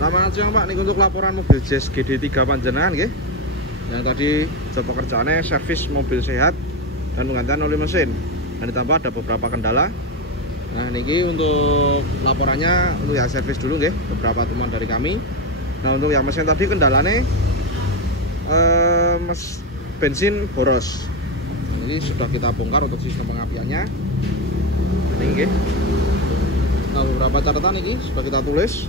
Selamat siang Pak, ini untuk laporan mobil Jazz GD3 panjenengan nggih. Yang tadi job pekerjaannya servis mobil sehat dan penggantian oli mesin. Dan ditambah ada beberapa kendala. Nah, ini untuk laporannya untuk yang servis dulu nggih, beberapa temuan dari kami. Nah, untuk yang mesin tadi kendalanya bensin boros. Ini sudah kita bongkar untuk sistem pengapiannya. Ini nggih. Nah, beberapa catatan ini sudah kita tulis.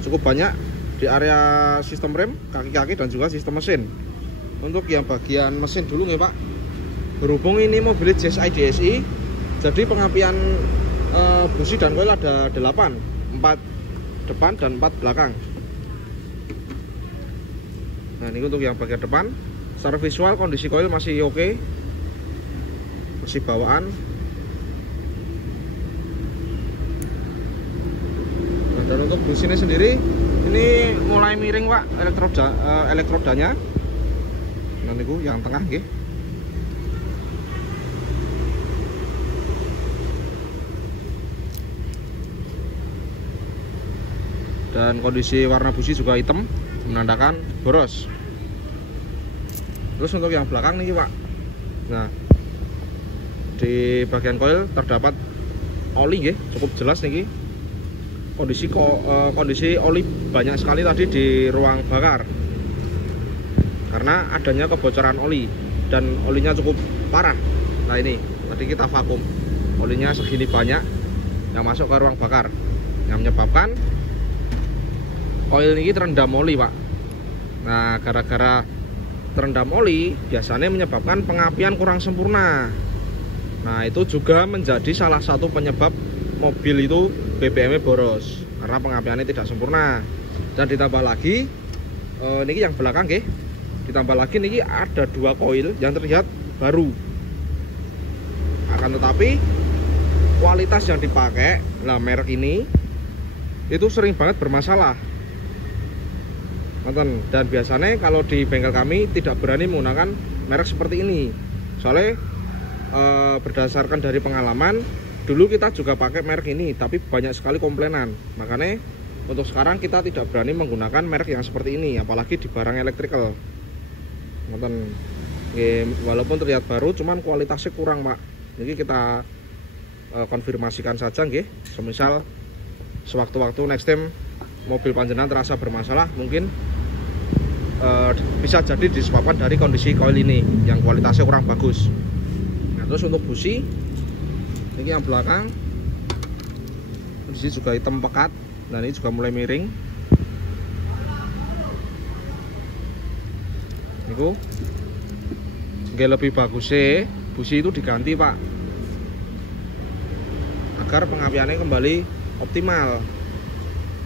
Cukup banyak di area sistem rem, kaki-kaki dan juga sistem mesin. Untuk yang bagian mesin dulu nih Pak. Berhubung ini mobil Jazz IDSI, jadi pengapian busi dan koil ada 8, 4 depan dan 4 belakang. Nah, ini untuk yang bagian depan. Secara visual kondisi koil masih oke, masih bawaan. Dan untuk bus ini sendiri, ini mulai miring Pak elektrodanya. Nah, niku yang tengah nggih. Dan kondisi warna busi juga hitam, menandakan boros. Terus untuk yang belakang nih Pak. Nah, di bagian koil terdapat oli nggih, cukup jelas nih. Kondisi oli banyak sekali tadi di ruang bakar karena adanya kebocoran oli dan olinya cukup parah. Nah, ini tadi kita vakum, olinya segini banyak yang masuk ke ruang bakar yang menyebabkan koil ini terendam oli Pak. Nah, gara-gara terendam oli biasanya menyebabkan pengapian kurang sempurna. Nah, itu juga menjadi salah satu penyebab mobil itu BBM-nya boros karena pengapiannya tidak sempurna. Dan ditambah lagi niki yang belakang nggih. Ditambah lagi niki ada 2 koil yang terlihat baru. Akan tetapi kualitas yang dipakai merek ini itu sering banget bermasalah. Dan biasanya kalau di bengkel kami tidak berani menggunakan merek seperti ini. Soalnya berdasarkan dari pengalaman, dulu kita juga pakai merek ini, tapi banyak sekali komplainan. Makanya untuk sekarang kita tidak berani menggunakan merek yang seperti ini, apalagi di barang elektrikal. Walaupun terlihat baru, cuman kualitasnya kurang Pak. Jadi kita konfirmasikan saja nggih. Semisal sewaktu-waktu next time mobil panjenengan terasa bermasalah, mungkin bisa jadi disebabkan dari kondisi koil ini yang kualitasnya kurang bagus. Nah, terus untuk busi ini yang belakang, di sini juga hitam pekat, dan ini juga mulai miring. Niku, nggih lebih bagus sih, busi itu diganti Pak, agar pengapiannya kembali optimal.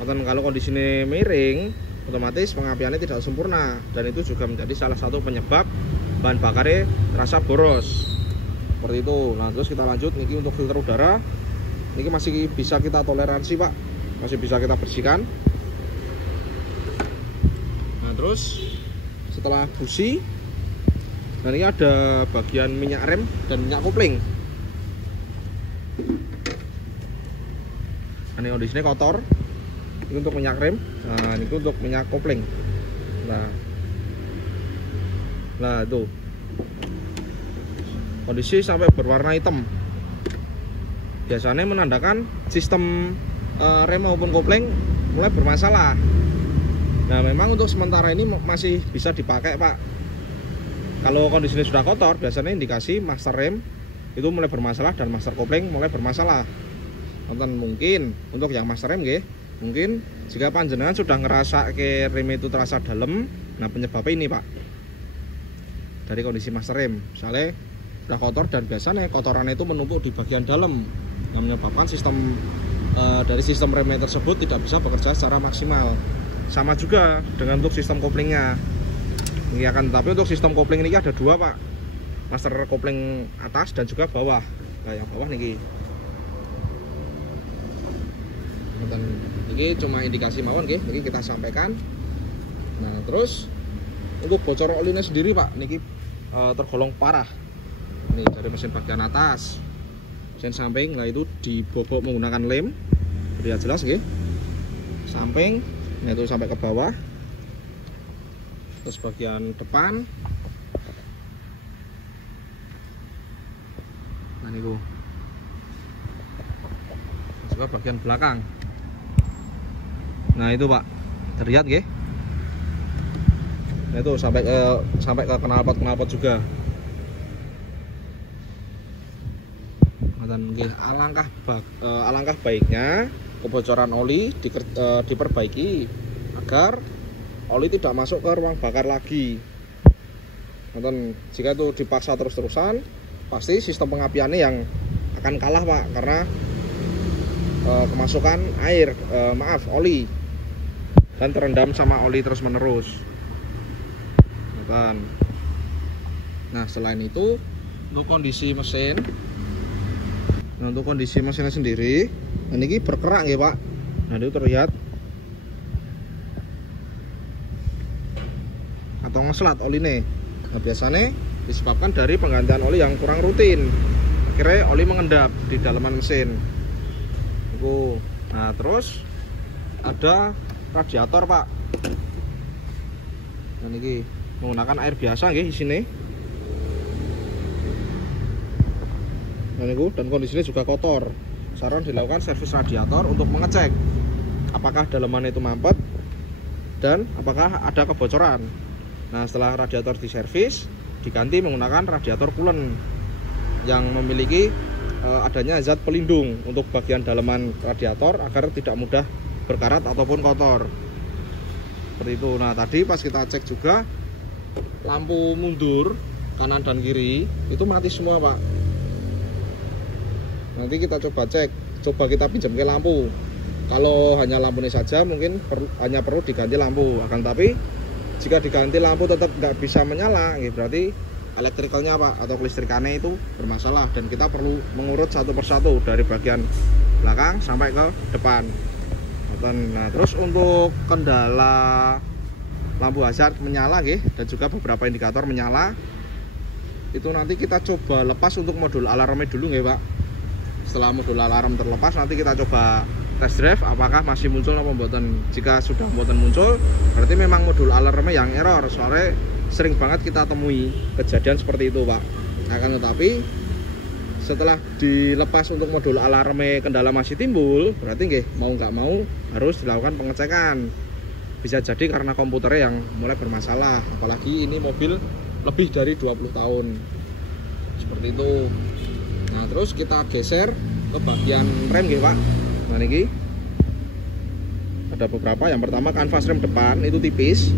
Kalau kondisinya miring, otomatis pengapiannya tidak sempurna, dan itu juga menjadi salah satu penyebab bahan bakarnya terasa boros. Seperti itu. Nah, terus kita lanjut niki untuk filter udara. Niki masih bisa kita toleransi Pak, masih bisa kita bersihkan. Nah, terus setelah busi, nah ini ada bagian minyak rem dan minyak kopling. Nah, ini kondisinya kotor. Ini untuk minyak rem, nah ini untuk minyak kopling. Nah itu kondisi sampai berwarna hitam, biasanya menandakan sistem rem maupun kopling mulai bermasalah. Nah, memang untuk sementara ini masih bisa dipakai Pak. Kalau kondisinya sudah kotor, biasanya indikasi master rem itu mulai bermasalah dan master kopling mulai bermasalah. Mungkin untuk yang master rem nggih, mungkin jika panjenengan sudah ngerasa ke rem itu terasa dalam, nah penyebabnya ini Pak, dari kondisi master rem. Misalnya sudah kotor dan biasanya kotorannya itu menumpuk di bagian dalam yang menyebabkan dari sistem remnya tersebut tidak bisa bekerja secara maksimal. Sama juga dengan untuk sistem koplingnya. Ini akan, tapi untuk sistem kopling ini ada 2 Pak, master kopling atas dan juga bawah. Nah, yang bawah niki. Ini cuma indikasi mawon nggih, niki kita sampaikan. Nah, terus untuk bocor olinya sendiri Pak, niki tergolong parah. Ini dari mesin bagian atas, mesin samping, nah itu dibobok menggunakan lem, biar jelas nggih. Samping Nah itu sampai ke bawah. Terus bagian depan. Nah ini juga bagian belakang. Nah itu Pak, terlihat nggih? Nah itu sampai ke knalpot juga. Dan alangkah baiknya kebocoran oli diperbaiki agar oli tidak masuk ke ruang bakar lagi. Dan jika itu dipaksa terus-terusan, pasti sistem pengapiannya yang akan kalah Pak, karena kemasukan oli dan terendam sama oli terus menerus. Nah selain itu untuk kondisi mesin, mesinnya sendiri, nah ini berkerak ya Pak. Nah itu terlihat atau ngeslat oli ini. Nah biasanya disebabkan dari penggantian oli yang kurang rutin. Akhirnya oli mengendap di dalaman mesin. Nah terus ada radiator Pak. Nah ini menggunakan air biasa nggih di sini. Nah ini dan kondisinya juga kotor. Saran dilakukan servis radiator untuk mengecek apakah dalamannya itu mampet dan apakah ada kebocoran. Nah setelah radiator diservis, diganti menggunakan radiator coolant yang memiliki adanya zat pelindung untuk bagian dalaman radiator agar tidak mudah berkarat ataupun kotor. Seperti itu. Nah tadi pas kita cek juga lampu mundur kanan dan kiri itu mati semua Pak. Nanti kita coba kita pinjam ke lampu. Kalau hanya lampunya saja mungkin hanya perlu diganti lampu. Akan tapi jika diganti lampu tetap nggak bisa menyala, berarti elektrikalnya Pak atau kelistrikannya itu bermasalah, dan kita perlu mengurut satu persatu dari bagian belakang sampai ke depan. Nah terus untuk kendala lampu hazard menyala dan juga beberapa indikator menyala, itu nanti kita coba lepas untuk modul alarmnya dulu Pak. Setelah modul alarm terlepas, nanti kita coba test drive apakah masih muncul atau mboten. Jika sudah mboten muncul, berarti memang modul alarmnya yang error. Soalnya sering banget kita temui kejadian seperti itu Pak. Akan tetapi setelah dilepas untuk modul alarmnya kendala masih timbul, berarti mau nggak mau harus dilakukan pengecekan. Bisa jadi karena komputernya yang mulai bermasalah, apalagi ini mobil lebih dari 20 tahun. Seperti itu. Nah terus kita geser ke bagian rem Pak. Nah ini ada beberapa. Yang pertama kanvas rem depan itu tipis,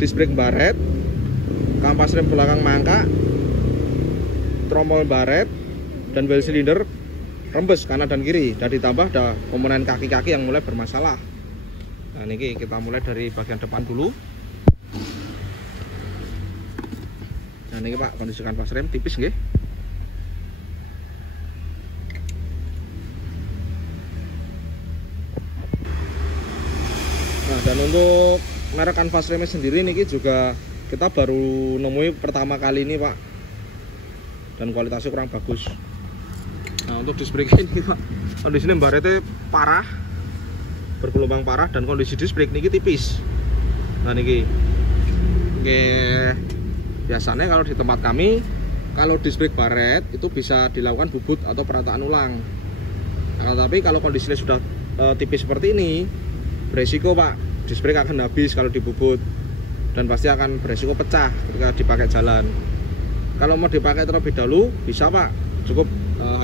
disc brake baret, kampas rem belakang mangkak, tromol baret, dan well silinder rembes kanan dan kiri. Dan ditambah ada komponen kaki-kaki yang mulai bermasalah. Nah ini kita mulai dari bagian depan dulu. Nah ini Pak, kondisi kanvas rem tipis nggih. Nah dan untuk merek kanvas remnya sendiri ini juga kita baru nemui pertama kali ini Pak, dan kualitasnya kurang bagus. Nah untuk disc brake ini Pak, kondisinya baretnya parah, bergelombang parah, dan kondisi disc brake ini tipis. Nah ini biasanya kalau di tempat kami, kalau disc brake baret itu bisa dilakukan bubut atau perataan ulang. Nah, tapi kalau kondisinya sudah tipis seperti ini, beresiko Pak, disc brake akan habis kalau dibubut, dan pasti akan beresiko pecah ketika dipakai jalan. Kalau mau dipakai terlebih dahulu bisa Pak,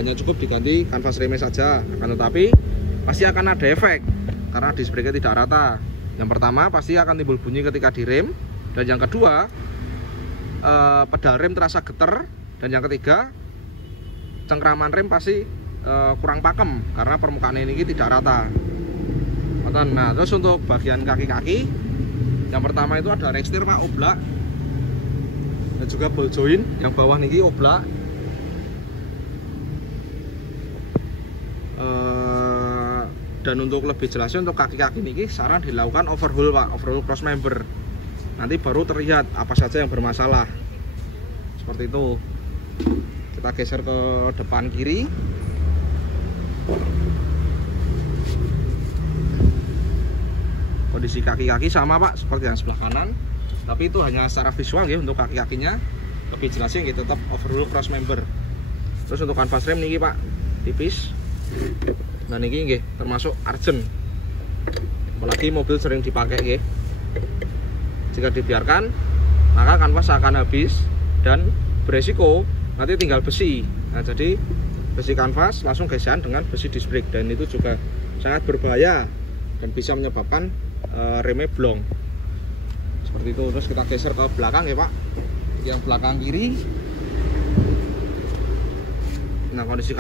hanya cukup diganti kanvas remnya saja. Akan tetapi pasti akan ada efek karena disc brake-nya tidak rata. Yang pertama pasti akan timbul bunyi ketika direm, dan yang kedua pedal rem terasa getar, dan yang ketiga cengkraman rem pasti kurang pakem karena permukaan ini tidak rata. Nah terus untuk bagian kaki-kaki, yang pertama itu ada rekstir Pak, oblak, dan juga ball joint yang bawah niki oblak. Dan untuk lebih jelasnya untuk kaki-kaki niki saran dilakukan overhaul Pak, overhaul cross member. Nanti baru terlihat apa saja yang bermasalah. Seperti itu. Kita geser ke depan kiri. kondisi kaki-kaki sama Pak seperti yang sebelah kanan, tapi itu hanya secara visual ya. Untuk kaki-kakinya lebih jelasnya gitu, tetap overhaul cross member. Terus untuk kanvas rem niki Pak tipis. Nah niki nggih termasuk Argent. Apalagi mobil sering dipakai nggih. Jika dibiarkan maka kanvas akan habis dan beresiko nanti tinggal besi. Nah jadi besi kanvas langsung gesekan dengan besi disc brake, dan itu juga sangat berbahaya dan bisa menyebabkan remnya blong seperti itu. Terus kita geser ke belakang ya Pak, yang belakang kiri. Nah kondisi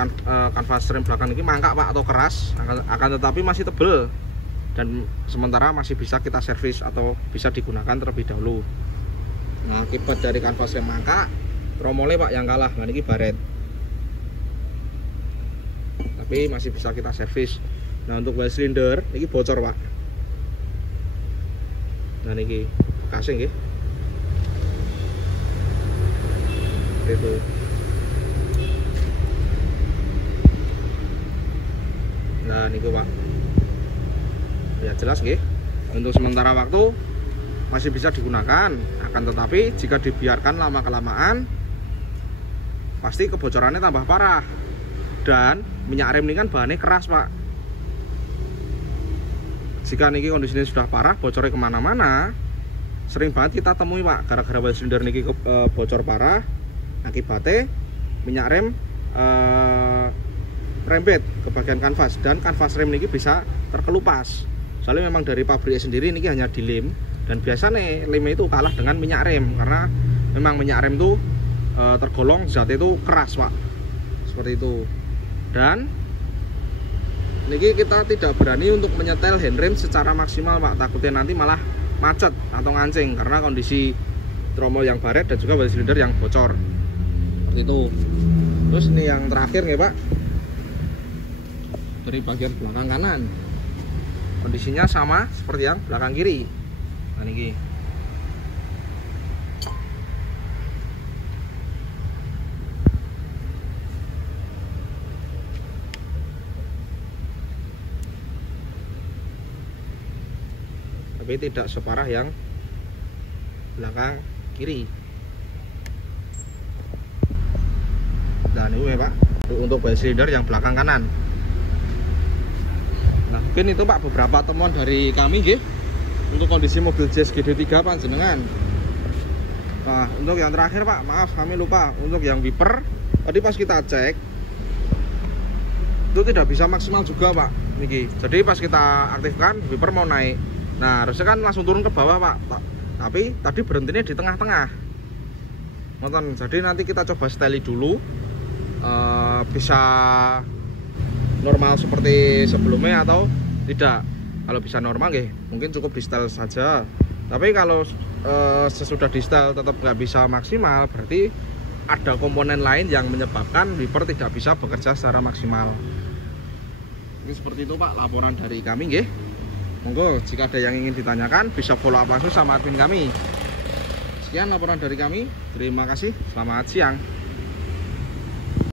kanvas rem belakang ini mangkak Pak atau keras, akan tetapi masih tebel dan sementara masih bisa kita servis atau bisa digunakan terlebih dahulu. Nah akibat dari kanvas rem mangkak, tromolnya Pak yang kalah. Nah ini baret, tapi masih bisa kita servis. Nah untuk well cylinder ini bocor Pak. Nah ini bekasnya nggih itu. Nah ini Pak ya jelas nggih. Untuk sementara waktu masih bisa digunakan, akan tetapi jika dibiarkan lama kelamaan pasti kebocorannya tambah parah. Dan minyak rem ini kan bahannya keras Pak. Jika niki kondisinya sudah parah, bocornya kemana-mana, sering banget kita temui Pak, gara-gara well cylinder niki bocor parah, akibatnya minyak rem rempet ke bagian kanvas, dan kanvas rem niki bisa terkelupas. Soalnya memang dari pabriknya sendiri niki hanya dilem, dan biasanya lemnya itu kalah dengan minyak rem karena memang minyak rem itu tergolong zat itu keras Pak, seperti itu. Dan niki kita tidak berani untuk menyetel handrem secara maksimal Pak, takutnya nanti malah macet atau ngancing karena kondisi tromol yang baret dan juga well cylinder yang bocor seperti itu. Terus ini yang terakhir nih Pak, dari bagian belakang kanan kondisinya sama seperti yang belakang kiri. Nah ini tapi tidak separah yang belakang kiri. Dan ini ya Pak untuk well cylinder yang belakang kanan. Nah mungkin itu Pak beberapa temuan dari kami nggih untuk kondisi mobil Jazz GD3 panjenengan. Nah untuk yang terakhir Pak, maaf kami lupa, untuk yang wiper tadi pas kita cek itu tidak bisa maksimal juga Pak niki. Jadi pas kita aktifkan wiper mau naik, nah harusnya kan langsung turun ke bawah Pak, tapi tadi berhentinya di tengah-tengah. Jadi nanti kita coba setel dulu, bisa normal seperti sebelumnya atau tidak. Kalau bisa normal ya mungkin cukup di setel saja, tapi kalau sesudah di setel tetap nggak bisa maksimal, berarti ada komponen lain yang menyebabkan wiper tidak bisa bekerja secara maksimal. Ini seperti itu Pak laporan dari kami nggih. Monggo jika ada yang ingin ditanyakan bisa follow up langsung sama admin kami. Sekian laporan dari kami, terima kasih, selamat siang.